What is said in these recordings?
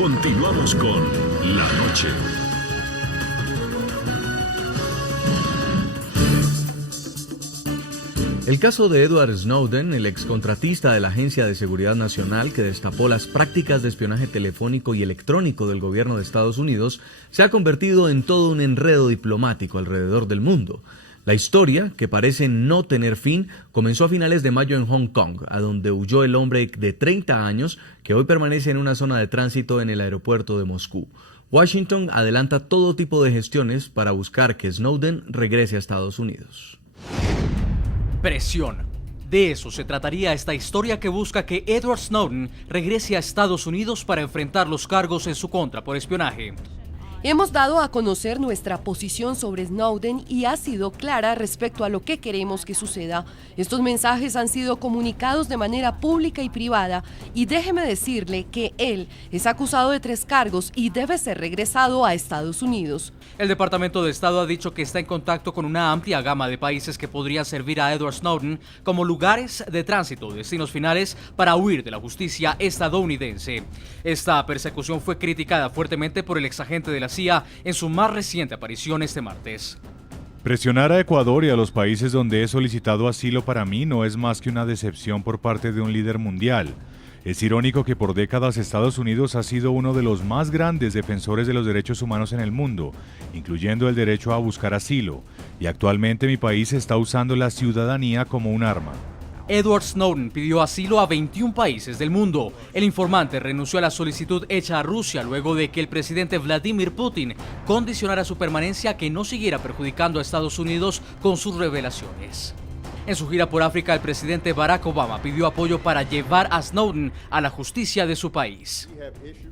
Continuamos con La Noche. El caso de Edward Snowden, el excontratista de la Agencia de Seguridad Nacional que destapó las prácticas de espionaje telefónico y electrónico del gobierno de Estados Unidos, se ha convertido en todo un enredo diplomático alrededor del mundo. La historia, que parece no tener fin, comenzó a finales de mayo en Hong Kong, a donde huyó el hombre de 30 años que hoy permanece en una zona de tránsito en el aeropuerto de Moscú. Washington adelanta todo tipo de gestiones para buscar que Snowden regrese a Estados Unidos. Presión. De eso se trataría esta historia que busca que Edward Snowden regrese a Estados Unidos para enfrentar los cargos en su contra por espionaje. Hemos dado a conocer nuestra posición sobre Snowden y ha sido clara respecto a lo que queremos que suceda. Estos mensajes han sido comunicados de manera pública y privada y déjeme decirle que él es acusado de 3 cargos y debe ser regresado a Estados Unidos. El Departamento de Estado ha dicho que está en contacto con una amplia gama de países que podrían servir a Edward Snowden como lugares de tránsito o destinos finales para huir de la justicia estadounidense. Esta persecución fue criticada fuertemente por el exagente de la CIA en su más reciente aparición este martes. Presionar a Ecuador y a los países donde he solicitado asilo para mí no es más que una decepción por parte de un líder mundial. Es irónico que por décadas Estados Unidos ha sido uno de los más grandes defensores de los derechos humanos en el mundo, incluyendo el derecho a buscar asilo, y actualmente mi país está usando la ciudadanía como un arma. Edward Snowden pidió asilo a 21 países del mundo. El informante renunció a la solicitud hecha a Rusia luego de que el presidente Vladimir Putin condicionara su permanencia a que no siguiera perjudicando a Estados Unidos con sus revelaciones. En su gira por África, el presidente Barack Obama pidió apoyo para llevar a Snowden a la justicia de su país.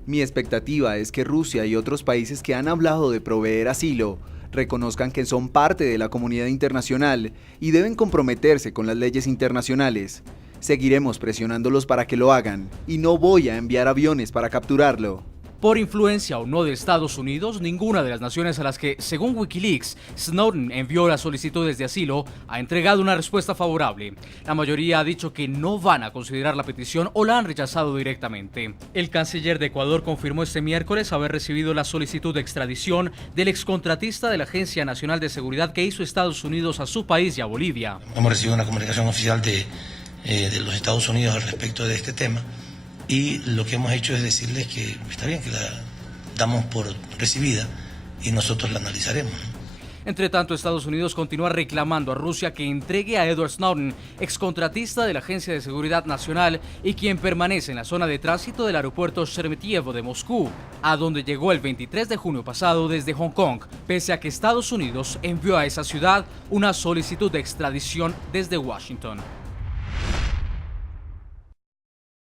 Mi expectativa es que Rusia y otros países que han hablado de proveer asilo reconozcan que son parte de la comunidad internacional y deben comprometerse con las leyes internacionales. Seguiremos presionándolos para que lo hagan y no voy a enviar aviones para capturarlo. Por influencia o no de Estados Unidos, ninguna de las naciones a las que, según Wikileaks, Snowden envió las solicitudes de asilo ha entregado una respuesta favorable. La mayoría ha dicho que no van a considerar la petición o la han rechazado directamente. El canciller de Ecuador confirmó este miércoles haber recibido la solicitud de extradición del excontratista de la Agencia Nacional de Seguridad que hizo Estados Unidos a su país y a Bolivia. Hemos recibido una comunicación oficial de los Estados Unidos al respecto de este tema. Y lo que hemos hecho es decirles que está bien, que la damos por recibida y nosotros la analizaremos. Entre tanto, Estados Unidos continúa reclamando a Rusia que entregue a Edward Snowden, excontratista de la Agencia de Seguridad Nacional y quien permanece en la zona de tránsito del aeropuerto Sheremetyevo de Moscú, a donde llegó el 23 de junio pasado desde Hong Kong, pese a que Estados Unidos envió a esa ciudad una solicitud de extradición desde Washington.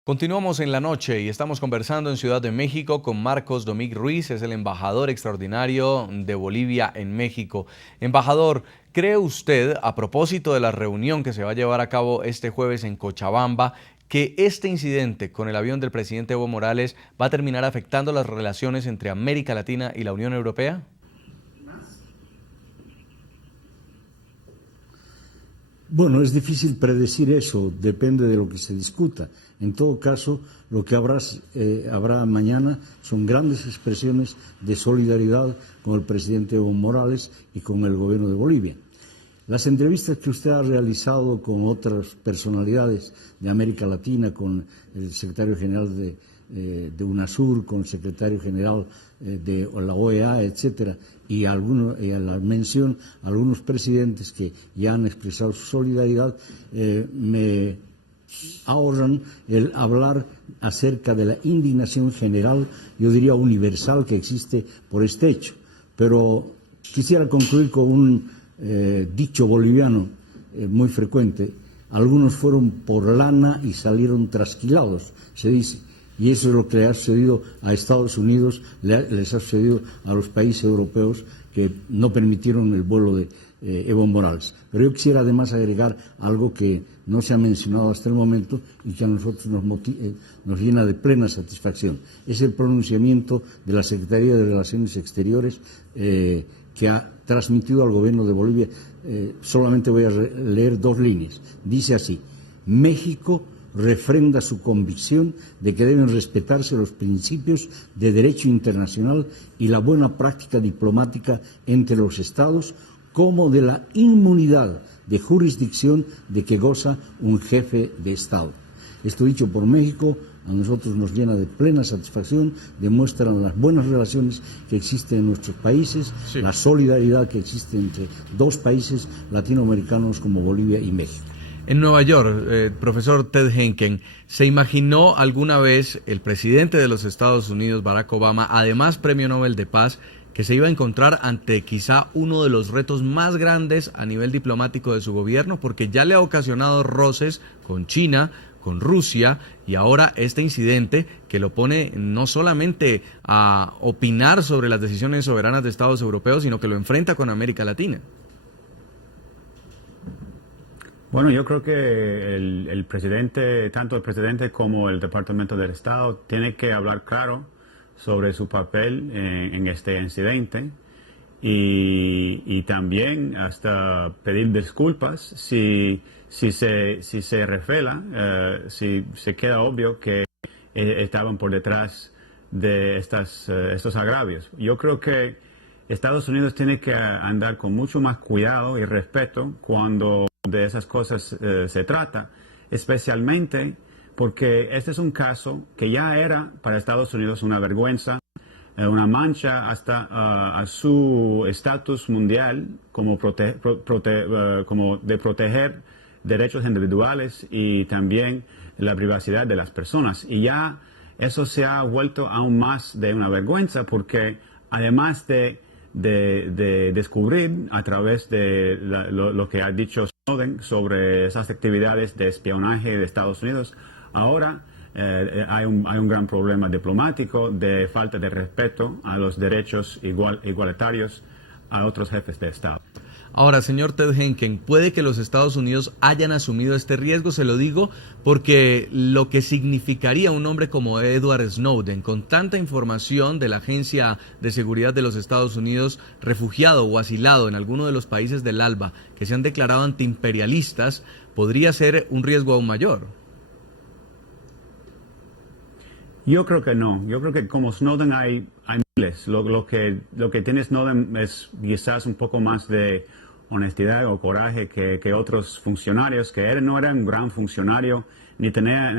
Continuamos en La Noche y estamos conversando en Ciudad de México con Marcos Domínguez Ruiz, es el embajador extraordinario de Bolivia en México. Embajador, ¿cree usted, a propósito de la reunión que se va a llevar a cabo este jueves en Cochabamba, que este incidente con el avión del presidente Evo Morales va a terminar afectando las relaciones entre América Latina y la Unión Europea? Bueno, es difícil predecir eso, depende de lo que se discuta. En todo caso, lo que habrá mañana son grandes expresiones de solidaridad con el presidente Evo Morales y con el gobierno de Bolivia. Las entrevistas que usted ha realizado con otras personalidades de América Latina, con el secretario general de UNASUR, con el secretario general de la OEA, etcétera, y a la mención a algunos presidentes que ya han expresado su solidaridad, me ahorran el hablar acerca de la indignación general, yo diría universal, que existe por este hecho. Pero quisiera concluir con un dicho boliviano muy frecuente: algunos fueron por lana y salieron trasquilados, se dice. Y eso es lo que le ha sucedido a Estados Unidos, les ha sucedido a los países europeos que no permitieron el vuelo de Evo Morales. Pero yo quisiera además agregar algo que no se ha mencionado hasta el momento y que a nosotros nos llena de plena satisfacción. Es el pronunciamiento de la Secretaría de Relaciones Exteriores que ha transmitido al gobierno de Bolivia. Solamente voy a leer 2 líneas. Dice así: México refrenda su convicción de que deben respetarse los principios de derecho internacional y la buena práctica diplomática entre los Estados, como de la inmunidad de jurisdicción de que goza un jefe de Estado. Esto dicho por México, a nosotros nos llena de plena satisfacción, demuestran las buenas relaciones que existen en nuestros países, sí, la solidaridad que existe entre dos países latinoamericanos como Bolivia y México. En Nueva York, profesor Ted Henken, ¿se imaginó alguna vez el presidente de los Estados Unidos, Barack Obama, además Premio Nobel de Paz, que se iba a encontrar ante quizá uno de los retos más grandes a nivel diplomático de su gobierno? Porque ya le ha ocasionado roces con China, con Rusia, y ahora este incidente que lo pone no solamente a opinar sobre las decisiones soberanas de Estados europeos, sino que lo enfrenta con América Latina. Bueno, yo creo que el presidente, tanto el presidente como el Departamento del Estado, tiene que hablar claro sobre su papel en este incidente y también hasta pedir disculpas si se revela, si se queda obvio que estaban por detrás de estos agravios. Yo creo que Estados Unidos tiene que andar con mucho más cuidado y respeto cuando de esas cosas se trata, especialmente porque este es un caso que ya era para Estados Unidos una vergüenza, una mancha hasta a su estatus mundial como de proteger derechos individuales y también la privacidad de las personas. Y ya eso se ha vuelto aún más de una vergüenza porque además de descubrir a través de lo que ha dicho Snowden sobre esas actividades de espionaje de Estados Unidos, ahora hay un gran problema diplomático de falta de respeto a los derechos igualitarios a otros jefes de Estado. Ahora, señor Ted Henken, ¿puede que los Estados Unidos hayan asumido este riesgo? Se lo digo porque lo que significaría un hombre como Edward Snowden, con tanta información de la Agencia de Seguridad de los Estados Unidos, refugiado o asilado en alguno de los países del ALBA que se han declarado antiimperialistas, podría ser un riesgo aún mayor. Yo creo que no. Yo creo que como Snowden hay miles. Lo que tiene Snowden es quizás un poco más de honestidad o coraje que otros funcionarios, que él no era un gran funcionario ni tenía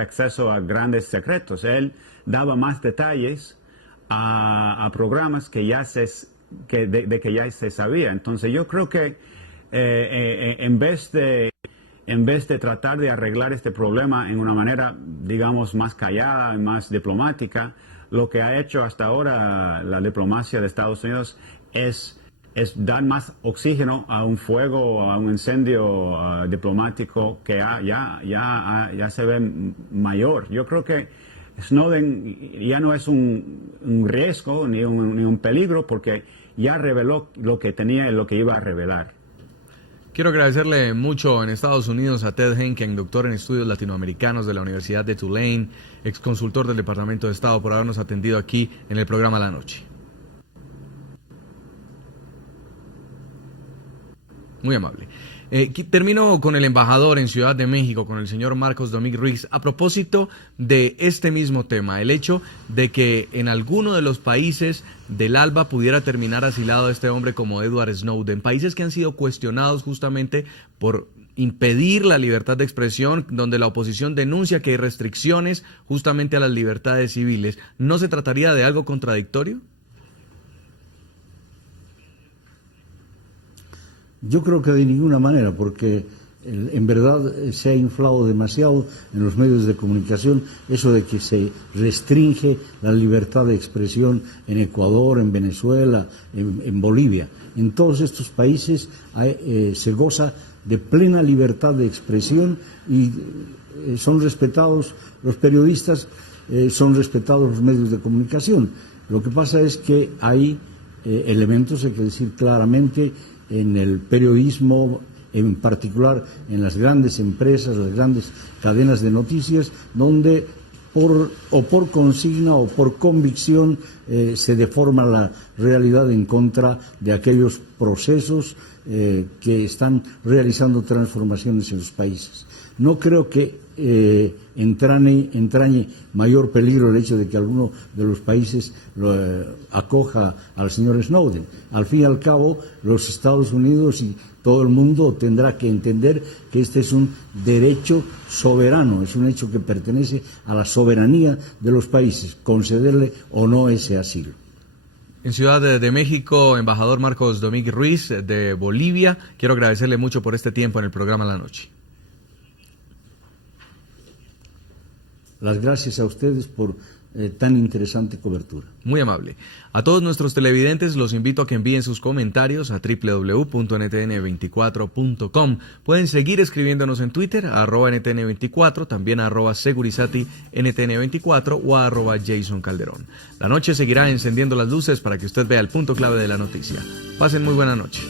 acceso a grandes secretos. Él daba más detalles a programas que ya se sabía. Entonces yo creo que en vez de tratar de arreglar este problema en una manera, digamos, más callada y más diplomática, lo que ha hecho hasta ahora la diplomacia de Estados Unidos es dar más oxígeno a un fuego, a un incendio diplomático que ya se ve mayor. Yo creo que Snowden ya no es un riesgo ni un peligro porque ya reveló lo que tenía y lo que iba a revelar. Quiero agradecerle mucho en Estados Unidos a Ted Henken, doctor en estudios latinoamericanos de la Universidad de Tulane, exconsultor del Departamento de Estado, por habernos atendido aquí en el programa La Noche. Muy amable. Termino con el embajador en Ciudad de México, con el señor Marcos Domínguez Ruiz, a propósito de este mismo tema, el hecho de que en alguno de los países del ALBA pudiera terminar asilado este hombre como Edward Snowden, países que han sido cuestionados justamente por impedir la libertad de expresión, donde la oposición denuncia que hay restricciones justamente a las libertades civiles. ¿No se trataría de algo contradictorio? Yo creo que de ninguna manera, porque en verdad se ha inflado demasiado en los medios de comunicación eso de que se restringe la libertad de expresión en Ecuador, en Venezuela, en Bolivia. En todos estos países se goza de plena libertad de expresión y son respetados los periodistas, son respetados los medios de comunicación. Lo que pasa es que hay elementos, hay que decir claramente, en el periodismo, en particular en las grandes empresas, las grandes cadenas de noticias, donde por consigna o por convicción se deforma la realidad en contra de aquellos procesos que están realizando transformaciones en los países. No creo que entrañe mayor peligro el hecho de que alguno de los países acoja al señor Snowden. Al fin y al cabo, los Estados Unidos y todo el mundo tendrá que entender que este es un derecho soberano, es un hecho que pertenece a la soberanía de los países, concederle o no ese asilo. En Ciudad de México, embajador Marcos Domínguez Ruiz de Bolivia, quiero agradecerle mucho por este tiempo en el programa La Noche. Las gracias a ustedes por tan interesante cobertura. Muy amable. A todos nuestros televidentes los invito a que envíen sus comentarios a www.ntn24.com. Pueden seguir escribiéndonos en Twitter, @ntn24, también @segurisatiNTN24 o @JasonCalderón. La noche seguirá encendiendo las luces para que usted vea el punto clave de la noticia. Pasen muy buena noche.